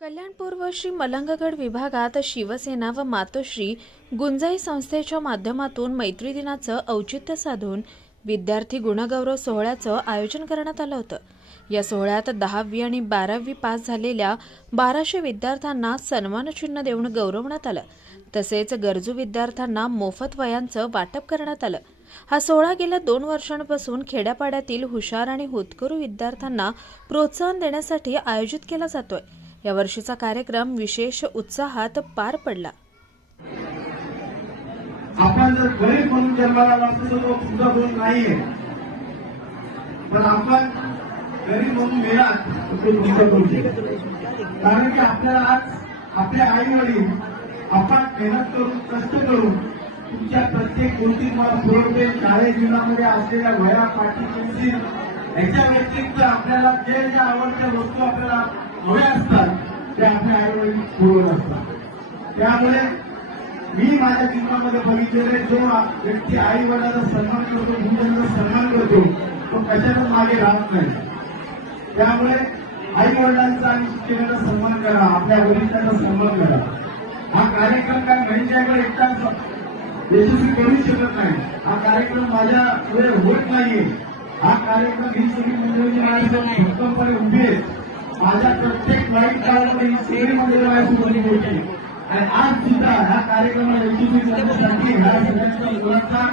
कल्याण पूर्व श्री मलंगगड विभागात शिवसेना व मातोश्री गुंजाई संस्थेच्या माध्यमातून मैत्री दिनाचं औचित्य साधून विद्यार्थी गुणगौरव सोहळ्याचं आयोजन करण्यात आलं होतं. या सोहळ्यात दहावी आणि बारावी पास झालेल्या बाराशे विद्यार्थ्यांना सन्मानचिन्ह देऊन गौरवण्यात आलं. तसेच गरजू विद्यार्थ्यांना मोफत वयांचं वाटप करण्यात आलं. हा सोहळा गेल्या दोन वर्षांपासून खेड्यापाड्यातील हुशार आणि होतकरू विद्यार्थ्यांना प्रोत्साहन देण्यासाठी आयोजित केला जातोय. या वर्षीचा कार्यक्रम विशेष उत्साहात पार पडला. आपण जर गरीब म्हणून जन्माला लागतो तर तो तुझा गुण नाहीये. पण आपण गरीब म्हणून मिळात तुमचा गुण कारण की आपल्याला आज आपले आई वडील आपण मेहनत करून कष्ट करून तुमच्या प्रत्येक गोष्टी तुम्हाला पुरवते शाळे जीवनामध्ये असलेल्या वया पाठी पेन्सिल याच्या व्यतिरिक्त आपल्याला जे ज्या आवडत्या वस्तू आपल्याला हव्या असतात ते आपल्या आई पुरवत असतात. त्यामुळे मी माझ्या जीवनामध्ये बघितलेले जो व्यक्ती आई वडिलांचा सन्मान करतो मुलांचा सन्मान करतो तो कशातच मागे राहत नाही. त्यामुळे आई वडिलांचा आणि शिक्षकांचा सन्मान करा आपल्या वरिष्ठांचा सन्मान करा. हा कार्यक्रम काय म्हणजे महिन्याकडे एकटा यशस्वी करू शकत नाही हा कार्यक्रम माझ्या पुढे होत नाहीये. हा कार्यक्रम ही सगळी मंडळी भक्कमपणे उभी आहे माझ्या प्रत्येक वाईट काळामध्ये ही मंडळी माझ्यासोबत उभी होती आणि आज सुद्धा ह्या कार्यक्रमाला यशस्वी करण्यासाठी ह्या सगळ्यांचा मुलांचा